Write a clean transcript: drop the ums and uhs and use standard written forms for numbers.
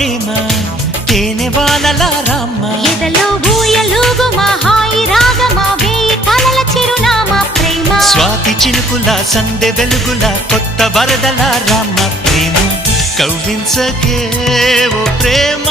ప్రేమ తేనె వానల రామ ఎదలో ఊయలుగు మా హాయి రాగమా వేయి కలల చిరునామా ప్రేమ స్వాతి చినుకుల సందె వెలుగుల కొత్త వరదల రామ ప్రేమ కవ్వించకే ఓ ప్రేమ